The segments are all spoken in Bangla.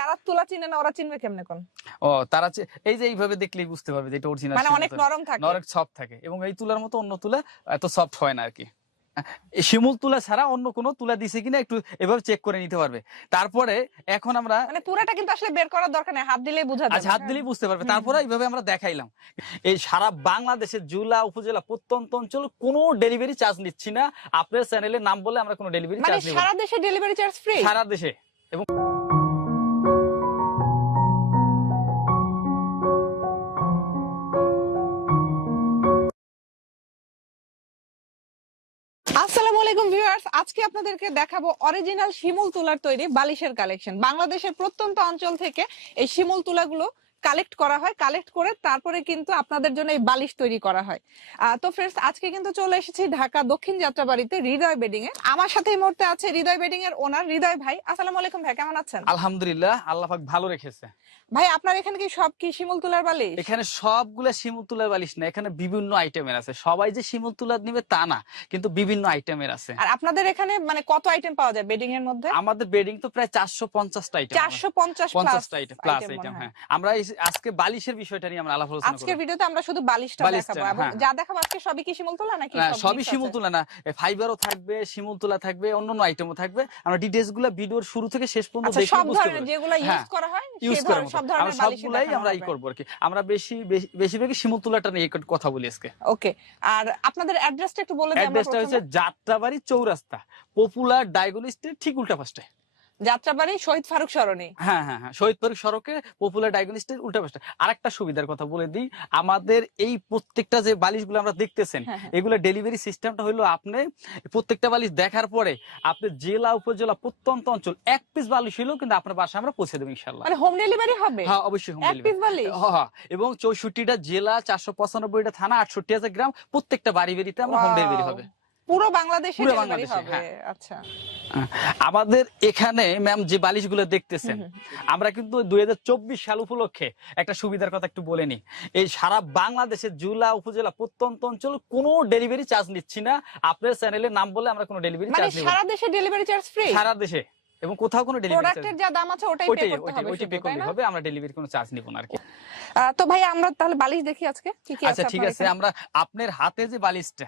যারা তুলা চিনে না ওরা চিনবে কেমনে কোন? ও তারা এই যে এইভাবে দেখলেই বুঝতে পারবে যে এটা অরিজিনাল মানে অনেক নরম থাকে। সফট থাকে। এবং এই তুলার মতো অন্য তুলা এত সফট হয় না আর কি শিমুল তুলা ছাড়া অন্য কোনো তুলা দিছে কিনা একটু এভাবে চেক করে নিতে পারবে। তারপরে এখন আমরা মানে পুরাটা কিন্তু আসলে বের করার দরকার নেই হাত দিলেই বোঝা আজ যাবে হাত দিলেই বুঝতে পারবে। তারপরে এইভাবে আমরা দেখাইলাম। এই সারা বাংলাদেশের জুলা উপজেলা প্রত্যন্ত অঞ্চল কোনো ডেলিভারি চার্জ নিচ্ছি না। আপনার চ্যানেলের নাম বলে আমরা কোনো ডেলিভারি মানে চার্জ সারা দেশে ডেলিভারি চার্জ ফ্রি সারা দেশে। আসসালামু আজকে আপনাদেরকে দেখাবো অরিজিনাল শিমুল তুলার তৈরি বালিশের কালেকশন বাংলাদেশের প্রত্যন্ত অঞ্চল থেকে এই শিমুল তুলাগুলো কালেক্ট করা হয়। কালেক্ট করে তারপরে কিন্তু আপনাদের জন্য এই বালিশ তৈরি করা হয়। তো ফ্রেন্ডস আজকে কিন্তু চলে এসেছি ঢাকা দক্ষিণ যাত্রাবাড়িতে হৃদয় বেডিং এ। আমার সাথে এই মুহূর্তে আছে হৃদয় বেডিং এর ওনার হৃদয় ভাই। আসসালামু আলাইকুম ভাই, কেমন আছেন? আলহামদুলিল্লাহ, আল্লাহ ভালো রেখেছে। ভাই আপনার এখানে কি সব কি শিমুল তুলার বালিশ? এখানে সবগুলা শিমুল তুলার বালিশ না এখানে বিভিন্ন আইটেমের আছে। সবাই যে শিমুল তুলার নিবে তা না কিন্তু বিভিন্ন আইটেমের আছে। আর আপনাদের এখানে মানে কত আইটেম পাওয়া যায় বেডিং এর মধ্যে? আমাদের বেডিং তো প্রায় চারশো পঞ্চাশটা আইটেম চারশো পঞ্চাশ পঞ্চাশটা আইটেম প্লাস আইটেম হ্যাঁ। আমরা আজকে বালিশের বিষয়টা নিয়ে আমরা আলাপ আলোচনা আজকের করব। ভিডিওতে আমরা শুধু বালিশটা দেখাবো। এবং হ্যাঁ। যা দেখাবো আজকে সবই কি শিমুল তোলা নাকি না, সবই শিমুল? তুলা না। ফাইবারও থাকবে শিমুল তুলা থাকবে অন্যান্য আইটেমও থাকবে। আমরা ডিটেলসগুলো ভিডিওর শুরু থেকে শেষ পর্যন্ত আচ্ছা দেখে সব ধরনের পারবে যেগুলো ইউজ হ্যাঁ, করা হয় ইউজ ধরনের- সব আমরা ধরনের সবগুলাই আমরা ই করব আর কি আমরা বেশি বেশি- বেশিরভাগই শিমুল তুলাটা নিয়ে একটু কথা বলি আজকে। ওকে আর আপনাদের অ্যাড্রেসটা একটু বলে দিই অ্যাড্রেসটা হচ্ছে। যাত্রাবাড়ি চৌরাস্তা পপুলার ডায়াগনোস্টের ঠিক উল্টা পাশে যাত্রাবাড়ি শহীদ ফারুক সরণি হ্যাঁ হ্যাঁ হ্যাঁ শহীদ পার্ক সড়কে পপুলার ডায়াগনোস্টের উল্টা আরেকটা সুবিধার কথা বলে দিই আমাদের এই প্রত্যেকটা যে বালিশগুলো আমরা দেখতেছেন হ্যাঁ, হ্যাঁ। এগুলো ডেলিভারি সিস্টেমটা হলো আপনি প্রত্যেকটা বালিশ দেখার পরে আপনি জেলা উপজেলা প্রত্যন্ত অঞ্চল এক পিস বালিশ হলেও কিন্তু আপনার বাসায় আমরা পৌঁছে দেবো মানে হোম ডেলিভারি হবে হ্যাঁ অবশ্যই। পিস বালিশ হ্যাঁ, হ্যাঁ। এবং চৌষট্টিটা জেলা চারশো পঁচানব্বইটা থানা আটষট্টি হাজার গ্রাম প্রত্যেকটা বাড়ি বাড়িতে আমরা হোম ডেলিভারি হবে পুরো বাংলাদেশে ডেলিভারি হবে। আচ্ছা আমাদের এখানে ম্যাম যে বালিশগুলো দেখতেছেন আমরা কিন্তু দুই সাল উপলক্ষে একটা সুবিধার কথা একটু বলে নি এই সারা বাংলাদেশের জুলা উপজেলা প্রত্যন্ত অঞ্চল কোনো ডেলিভারি চার্জ নিচ্ছি না। আপনার চ্যানেলের নাম বলে আমরা কোনো ডেলিভারি মানে চার্জ সারা দেশে ডেলিভারি চার্জ ফ্রি সারা দেশে। এবং কোথাও কোনো ডেলিভারি প্রোডাক্টের যা দাম আছে ওটাই পে করতে হবে ওইটাই শুধু, পে না? হবে আমরা ডেলিভারি কোনো চার্জ নিব না আর কি। তো ভাই আমরা তাহলে বালিশ দেখি আজকে কি কি আচ্ছা আছে ঠিক আছে আমরা আপনার হাতে যে বালিশটা।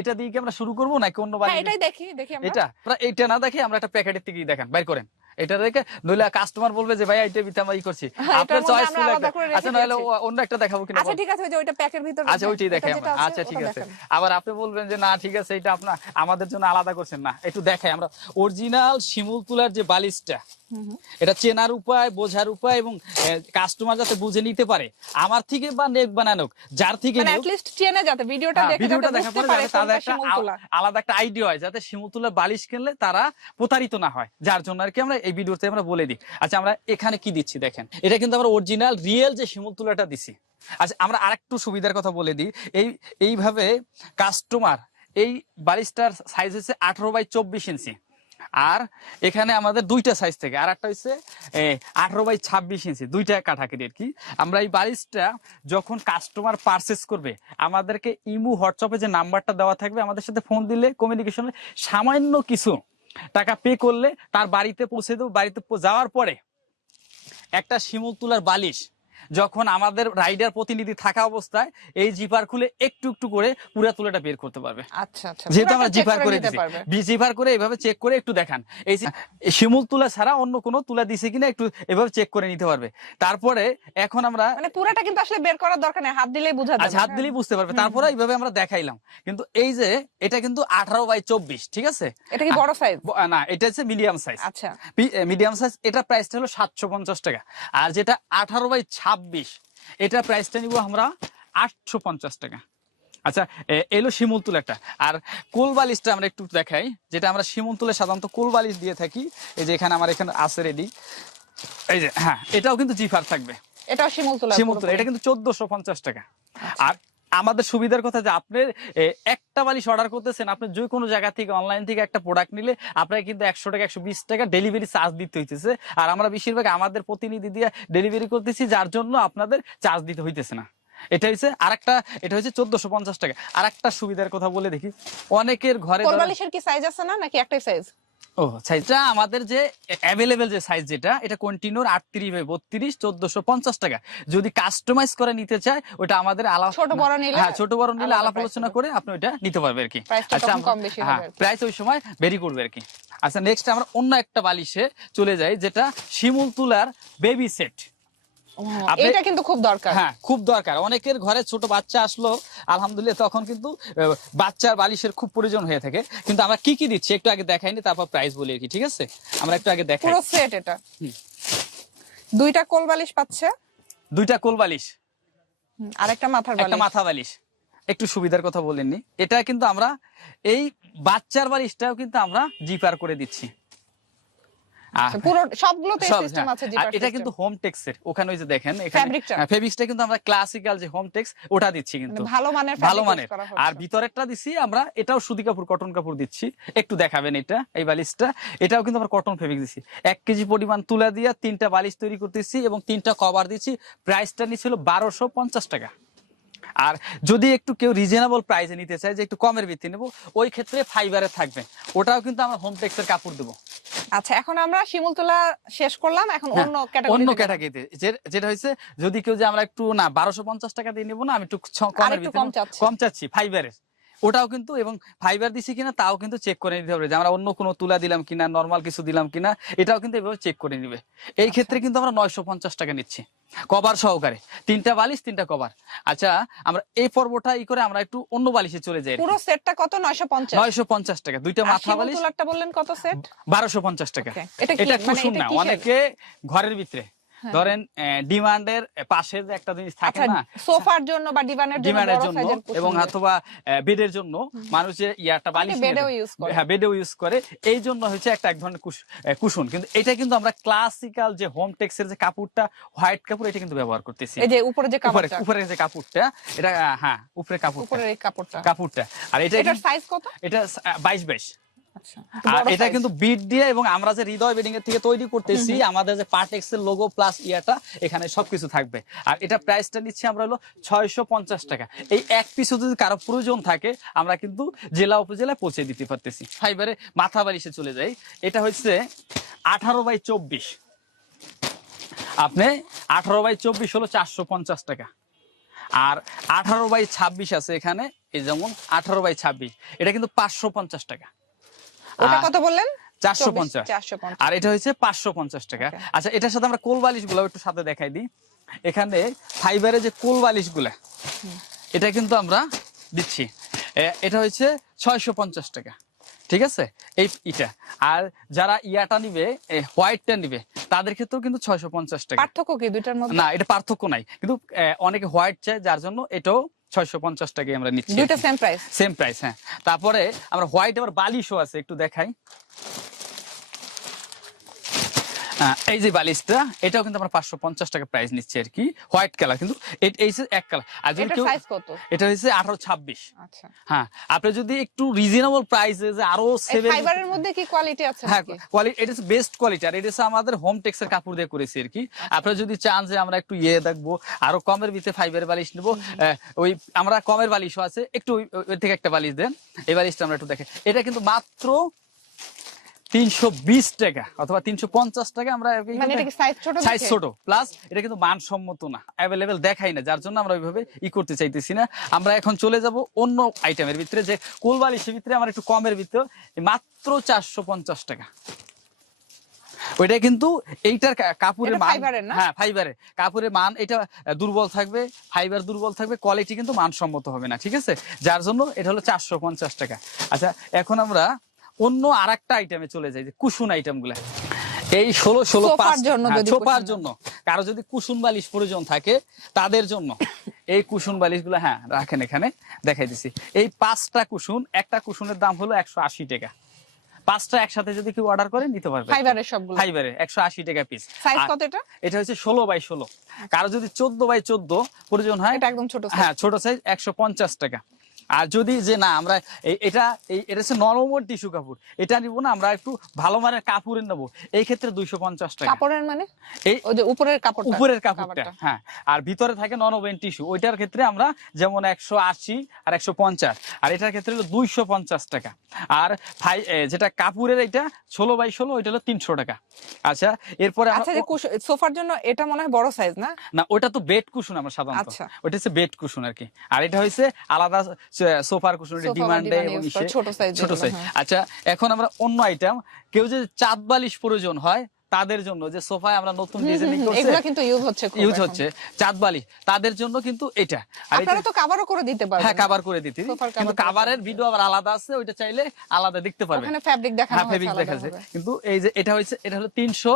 এটা দিয়ে কি আমরা শুরু করব নাকি অন্য হ্যাঁ বালিশ? এটাই দেখি দেখি আমরা। এটা? এটা না দেখে আমরা একটা প্যাকেটের থেকে দেখান বাইর করেন। এটা দেখে নইলে কাস্টমার বলবে যে ভাই এটা বিতে আমরা ই করছি। হ্যাঁ, আপনার চয়েস আলাদা আচ্ছা নইলে অন্য একটা দেখাবো কিনা আচ্ছা ঠিক আছে ওই যে ওইটা প্যাকের ভিতরে আচ্ছা ওইটাই এটা দেখাই আমরা। আচ্ছা ঠিক আছে। আবার আপনি বলবেন যে না ঠিক আছে এটা আপনার আমাদের জন্য আলাদা করছেন না। একটু দেখাই আমরা। অরিজিনাল শিমুল তুলার যে বালিশটা। এটা চেনার উপায় বোঝার উপায় এবং কাস্টমার যাতে বুঝে নিতে পারে। আমার থেকে বা নেক বানানোক যার থেকে মানে অ্যাটলিস্ট চেনে যাতে ভিডিওটা হ্যাঁ, দেখে ভিডিওটা দেখার পরে যাতে তাদের একটা আলাদা একটা আইডিয়া হয় যাতে শিমুতুলা বালিশ কিনলে তারা প্রতারিত না হয়। যার জন্য আর কি আমরা এই ভিডিওতে আমরা বলে দিই। আচ্ছা আমরা এখানে কি দিচ্ছি দেখেন? এটা কিন্তু আমরা অরিজিনাল রিয়েল যে শিমুল তুলাটা দিছি। আচ্ছা আমরা আরেকটু সুবিধার কথা বলে দিই। এই এইভাবে কাস্টমার এই বালিশটার সাইজ হচ্ছে আঠারো বাই চব্বিশ ইঞ্চি আর এখানে আমাদের দুইটা সাইজ থেকে, আর একটা হচ্ছে আঠারো বাই ছাব্বিশ ইঞ্চি, দুইটা কাঠাকাটি আর কি। আমরা এই বালিশটা যখন কাস্টমার পারচেস করবে, আমাদেরকে ইমু, হোয়াটসঅ্যাপে যে নাম্বারটা দেওয়া থাকবে, আমাদের সাথে ফোন দিলে কমিউনিকেশনে সামান্য কিছু টাকা পে করলে তার বাড়িতে পৌঁছে দেবো। বাড়িতে যাওয়ার পরে একটা শিমুল তুলার বালিশ যখন আমাদের রাইডার প্রতিনিধি থাকা অবস্থায় এই জিপার খুলে একটু একটু করে পুরা তুলাটা বের করতে পারবে। আচ্ছা আচ্ছা যেহেতু আমরা জিপার করে জিপার করে এভাবে চেক করে একটু দেখান। এই শিমুল তুলা ছাড়া অন্য কোনো তুলা দিছে কিনা একটু এভাবে চেক করে নিতে পারবে। তারপরে এখন আমরা মানে পুরাটা কিন্তু আসলে বের করার দরকার নেই হাত দিলেই বোঝা যাবে। হাত দিলেই বুঝতে পারবে। তারপরে এইভাবে আমরা দেখাইলাম। কিন্তু এই যে এটা কিন্তু আঠারো বাই চব্বিশ ঠিক আছে? এটা কি বড় সাইজ না এটা হচ্ছে মিডিয়াম সাইজ আচ্ছা। মিডিয়াম সাইজ এটা প্রাইসটা হলো সাতশো পঞ্চাশ টাকা। আর যেটা আঠারো বাই ছাব্বিশ। এটা প্রাইসটা নিব আমরা আটশো পঞ্চাশ টাকা। আচ্ছা এলো শিমুল তুল একটা। আর কোল বালিশটা আমরা একটু দেখাই যেটা আমরা শিমুল তুলে সাধারণত কোল বালিশ দিয়ে থাকি। এই যে এখানে আমার এখানে আছে রেডি এই যে হ্যাঁ এটাও কিন্তু জিফার থাকবে। এটাও শিমুল তুলা শিমুল তুলা এটা কিন্তু চোদ্দশো পঞ্চাশ টাকা। আর আমাদের সুবিধার কথা যে আপনি একটা বালিশ অর্ডার করতেছেন আপনি যে কোনো জায়গা থেকে অনলাইন থেকে একটা প্রোডাক্ট নিলে আপনাকে কিন্তু একশো টাকা একশো বিশ টাকা ডেলিভারি চার্জ দিতে হইতেছে। আর আমরা বেশিরভাগ আমাদের প্রতিনিধি দিয়ে ডেলিভারি করতেছি যার জন্য আপনাদের চার্জ দিতে হইতেছে না। এটা হচ্ছে আর একটা এটা হচ্ছে চোদ্দশো পঞ্চাশ টাকা। আর একটা সুবিধার কথা বলে দেখি। অনেকের ঘরে কোরবালিশের কি সাইজ আছে না নাকি একটাই সাইজ ও সাইজটা আমাদের যে অ্যাভেলেবেল যে সাইজ যেটা এটা কন্টিনিউর আটত্রিশ বাই বত্রিশ চোদ্দশো পঞ্চাশ টাকা। যদি কাস্টমাইজ করে নিতে চায় ওটা আমাদের আলাপ ছোট বড় নিলে হ্যাঁ ছোট বড় নিলে আলাপ আলোচনা করে আপনি ওইটা নিতে পারবে আর কি। হবে হ্যাঁ প্রাইস ওই সময় ভেরি করবে আর কি। আচ্ছা নেক্সট আমরা অন্য একটা বালিশে চলে যাই যেটা শিমুল তুলার বেবি সেট এটা কিন্তু খুব দরকার। হ্যাঁ খুব দরকার। অনেকের ঘরে ছোট বাচ্চা আসলো আলহামদুলিল্লাহ তখন কিন্তু বাচ্চার বালিশের খুব প্রয়োজন হয়ে থাকে। কিন্তু আমরা কি কি দিচ্ছি একটু আগে দেখাইনি তারপর প্রাইস বলি আর কি ঠিক আছে? আমরা একটু আগে দেখাই। পুরো সেট এটা। দুইটা কোল বালিশ পাচ্ছে। দুইটা কোল বালিশ। আর একটা মাথার একটা মাথা বালিশ। একটু সুবিধার কথা বলেননি। এটা কিন্তু আমরা এই বাচ্চার বালিশটাও কিন্তু আমরা জিপার করে দিচ্ছি। পুরো সবগুলোতে সব, সিস্টেম হ্যাঁ। আছে এটা কিন্তু হোম টেক্সের ওখানে ওই যে দেখেন এখানে ফেব্রিক্সটা কিন্তু আমরা ক্লাসিক্যাল যে হোম টেক্স ওটা দিচ্ছি কিন্তু। মানে ভালো মানের ভালো মানের। আর ভিতরেরটা দিছি আমরা এটাও সুতি কাপড় কটন কাপড় দিচ্ছি। একটু দেখাবেন এটা এই বালিশটা। এটাও কিন্তু আমরা কটন ফেব্রিক দিচ্ছি এক কেজি পরিমাণ তুলা দিয়ে তিনটা বালিশ তৈরি করতেছি এবং তিনটা কভার দিচ্ছি। প্রাইসটা নিচ্ছিল বারোশো পঞ্চাশ টাকা। আর যদি একটু কেউ রিজনেবল প্রাইসে নিতে চায় যে একটু কমের ভিত্তি নেব ওই ক্ষেত্রে ফাইবারে থাকবে। ওটাও কিন্তু আমরা হোম টেক্সের কাপড় দেবো। আচ্ছা এখন আমরা শিমুলতলা শেষ করলাম। এখন হ্যাঁ, অন্য ক্যাটাগরি অন্য ক্যাটাগরিতে যেটা যদি কেউ যে আমরা একটু না বারোশো পঞ্চাশ টাকা দিয়ে নিবো না আমি একটু। কম চাচ্ছি। ফাইবারের ওটাও কিন্তু এবং ফাইবার দিছি কিনা তাও কিন্তু চেক করে নিতে হবে যে আমরা অন্য কোনো তুলা দিলাম কিনা নর্মাল কিছু দিলাম কিনা এটাও কিন্তু এভাবে চেক করে নিবে। এই ক্ষেত্রে কিন্তু আমরা নয়শো পঞ্চাশ টাকা নিচ্ছি। কভার সহকারে। তিনটা বালিশ তিনটা কভার। আচ্ছা আমরা এই পর্বটা ই করে আমরা একটু অন্য বালিশে চলে যাই পুরো সেটটা কত? 950 নয়শো পঞ্চাশ টাকা। দুইটা মাথা বালিশ। বললেন কত সেট? বারোশো পঞ্চাশ টাকা। এটা কি? মানে না অনেকে ঘরের ভিতরে। ধরেন ডিমান্ডের পাশে যে একটা জিনিস থাকে আচ্ছা না সোফার জন্য বা ডিমান্ডের বড় জন্য এবং। অথবা বেডের জন্য মানুষ যে ইয়াটা বালিশ বেডেও use করে। হ্যাঁ বেডেও ইউজ করে। এই জন্য হচ্ছে একটা এক ধরনের কুশন। কিন্তু এটা কিন্তু আমরা ক্লাসিক্যাল যে হোম টেক্সের যে কাপড়টা হোয়াইট কাপড় এটা কিন্তু ব্যবহার করতেছি। এই যে উপরে যে কাপড়টা। উপরে যে কাপড়টা এটা হ্যাঁ উপরে কাপড় উপরে এই কাপড়টা। কাপড়টা। আর এটা এটার সাইজ কত? এটা বাইশ বাইশ আচ্ছা আর এটা কিন্তু বিট দিয়ে এবং আমরা যে হৃদয় বেডিং এর থেকে তৈরি করতেছি আমাদের যে পার্টেক্স এর লোগো প্লাস ইয়াটা এখানে সবকিছু থাকবে। আর এটা প্রাইসটা নিচ্ছি আমরা হলো ছয়শো পঞ্চাশ টাকা। এই এক পিস যদি কারও প্রয়োজন থাকে আমরা কিন্তু জেলা উপজেলায় পৌঁছে দিতে পারতেছি। ফাইবারে মাথা বালিশে চলে যাই। এটা হচ্ছে আঠারো বাই চব্বিশ। আপনি আঠারো বাই চব্বিশ হলো চারশো পঞ্চাশ টাকা। আর আঠারো বাই ছাব্বিশ আছে এখানে এই যেমন আঠারো বাই ছাব্বিশ। এটা কিন্তু পাঁচশো পঞ্চাশ টাকা। ওটা আর কত বললেন? চারশো পঞ্চাশ। আর এটা হচ্ছে পাঁচশো পঞ্চাশ টাকা। আচ্ছা এটার সাথে আমরা কোল বালিশগুলো একটু সাথে দেখাই দিই। এখানে ফাইবারের যে কোল বালিশগুলা এটা কিন্তু আমরা দিচ্ছি। এটা হচ্ছে ছয়শো পঞ্চাশ টাকা। ঠিক আছে? এই ইটা। আর যারা ইয়াটা নিবে হোয়াইটটা নিবে তাদের ক্ষেত্রেও কিন্তু ছয়শো পঞ্চাশ টাকা। পার্থক্য কি দুইটার মধ্যে? না এটা পার্থক্য নাই। কিন্তু অনেকে হোয়াইট চায় যার জন্য এটাও ছয়শো পঞ্চাশ টাকায় আমরা নিচ্ছি। দুটো সেম প্রাইস সেম প্রাইস হ্যাঁ। তারপরে আমরা হোয়াইট আবার বালিশও আছে একটু দেখাই। এই যে বালিশটা এটাও কিন্তু আমরা পাঁচশো পঞ্চাশ টাকা প্রাইস নিচ্ছি আর কি। হোয়াইট কালার কিন্তু এই এক কালার আর যদি কেউ এটা হচ্ছে আঠারো ছাব্বিশ। আচ্ছা। হ্যাঁ আপনি যদি একটু রিজনেবল প্রাইসে যে আরও সেভেন ফাইবারের মধ্যে কি কোয়ালিটি আছে হ্যাঁ কোয়ালিটি এটা বেস্ট কোয়ালিটি আর এটা আমাদের হোম টেক্স এর কাপড় দিয়ে করেছি আর কি। আপনারা যদি চান যে আমরা একটু ইয়ে দেখব আরও কমের ভিতরে ফাইবার বালিশ নেব ওই আমরা কমের বালিশও আছে একটু থেকে একটা বালিশ দেন। এই বালিশটা আমরা একটু দেখে এটা কিন্তু মাত্র তিনশো বিশ টাকা অথবা তিনশো পঞ্চাশ টাকা আমরা মানে এটা কি সাইজ ছোট সাইজ ছোট। প্লাস এটা কিন্তু মানসম্মত না। অ্যাভেলেবেল দেখাই না যার জন্য আমরা ওইভাবে ই করতে চাইতেছি না। আমরা এখন চলে যাব অন্য আইটেমের ভিতরে যে কোলবালিশের ভিতরে আমার একটু কমের ভিতরে মাত্র চারশো পঞ্চাশ টাকা। ওইটা কিন্তু এইটার কা- কাপড়ের মান? হ্যাঁ ফাইবারের কাপড়ের মান এটা দুর্বল থাকবে ফাইবার দুর্বল থাকবে কোয়ালিটি কিন্তু মানসম্মত হবে না ঠিক আছে? যার জন্য এটা হলো চারশো পঞ্চাশ টাকা। আচ্ছা এখন আমরা অন্য আর একটা আইটেমে চলে যায় যে কুসুন আইটেমগুলা। এই ষোলো ষোলো পাঁচ জন্য হ্যাঁ, সোফার জন্য। কারও যদি কুসুন বালিশ প্রয়োজন থাকে তাদের জন্য। এই কুসুন বালিশগুলো হ্যাঁ রাখেন এখানে। দেখাই দিছি এই পাঁচটা কুসুন একটা কুসুনের দাম হলো একশো আশি টাকা। পাঁচটা একসাথে যদি কেউ অর্ডার করে নিতে পারবে। ফাইবারের সবগুলো। ফাইবারে একশো আশি টাকা পিস সাইজ কত এটা? এটা হচ্ছে ষোলো বাই ষোলো। কারও যদি চোদ্দ বাই চোদ্দ প্রয়োজন হয় এটা একদম ছোট। হ্যাঁ ছোট সাইজ একশো পঞ্চাশ টাকা। আর যদি যে না আমরা এটা এটা হচ্ছে নরম টিস্যু কাপড়। এটা নিব না আমরা একটু ভালো মানের কাপড়ের নেব। এই ক্ষেত্রে দুইশো পঞ্চাশ টাকা। কাপড়ের মানে? এই ওই যে উপরের কাপড়টা। উপরের কাপড়টা। হ্যাঁ। আর ভিতরে থাকে ননবেন টিস্যু। ওইটার ক্ষেত্রে আমরা যেমন একশো আশি আর একশো পঞ্চাশ। আর এটার ক্ষেত্রে হলো দুইশো পঞ্চাশ টাকা। আর ফাই যেটা কাপড়ের এটা ষোলো বাই ষোলো ওইটা হলো তিনশো টাকা। আচ্ছা এরপরে আচ্ছা সোফার জন্য এটা মনে হয় বড় সাইজ না? না ওটা তো বেড কুশন আমরা সাধারণত। আচ্ছা। ওটা হচ্ছে বেড কুশন আর কি। আর এটা হচ্ছে আলাদা সোফার কুশন ডিমান্ডে এবং করে, ইসে- ছোট ছোট সাইজ আচ্ছা এখন আমরা অন্য আইটেম কেউ যদি চাঁদ বালিশ প্রয়োজন হয় তাদের জন্য যে সোফায় আমরা নতুন ডিজাইনিং করছি এগুলো কিন্তু ইউজ হচ্ছে ইউজ হচ্ছে চাঁদ বালিশ তাদের জন্য কিন্তু এটা। আপনারা তো কাভারও করে দিতে পারবেন। হ্যাঁ কাভার করে দিতে। কিন্তু কাভারের ভিডিও আবার আলাদা আছে ওইটা চাইলে আলাদা দেখতে পারবেন। ওখানে ফ্যাব্রিক দেখানো হ্যাঁ হয়েছে ফেব্রিক দেখা যায় কিন্তু এই যে এটা হচ্ছে এটা হলো তিনশো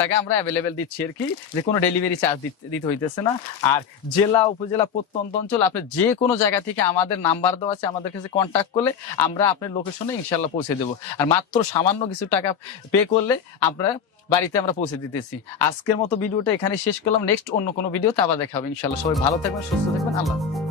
টাকা আমরা অ্যাভেলেবেল দিচ্ছি আর কি যে কোনো ডেলিভারি চার্জ দিতে হইতেছে না। আর জেলা উপজেলা প্রত্যন্ত অঞ্চল আপনি যে কোনো জায়গা থেকে আমাদের নাম্বার দেওয়া আছে আমাদের কাছে কন্ট্যাক্ট করলে আমরা আপনার লোকেশনে ইনশাল্লাহ পৌঁছে দেবো। আর মাত্র সামান্য কিছু টাকা পে করলে আমরা বাড়িতে আমরা পৌঁছে দিতেছি। আজকের মতো ভিডিওটা এখানে শেষ করলাম। নেক্সট অন্য কোনো ভিডিওতে আবার দেখা হবে। ইনশাল্লাহ সবাই ভালো থাকবেন, সুস্থ থাকবেন। আল্লাহ।